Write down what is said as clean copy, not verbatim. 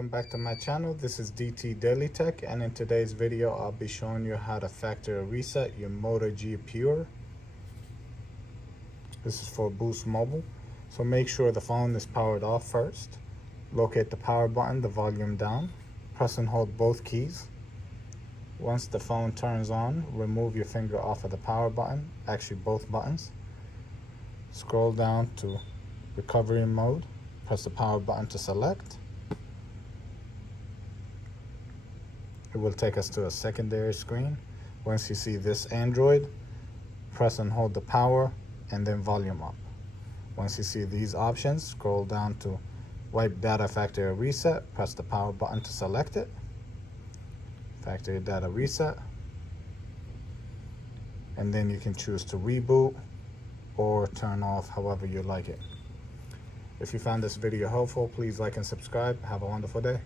welcome back to my channel. This is DT DailyTech, and in today's video I'll be showing you how to factory reset your Moto G Pure. This is for Boost Mobile. So make sure the phone is powered off first. Locate the power button, the volume down. Press and hold both keys. Once the phone turns on, remove your finger off of the power button, actually both buttons. Scroll down to recovery mode. Press the power button to select. It will take us to a secondary screen. Once you see this Android, press and hold the power and then volume up. Once you see these options, scroll down to wipe data factory reset. Press the power button to select it. Factory data reset. And then you can choose to reboot or turn off, however you like it. If you found this video helpful, please like and subscribe. Have a wonderful day.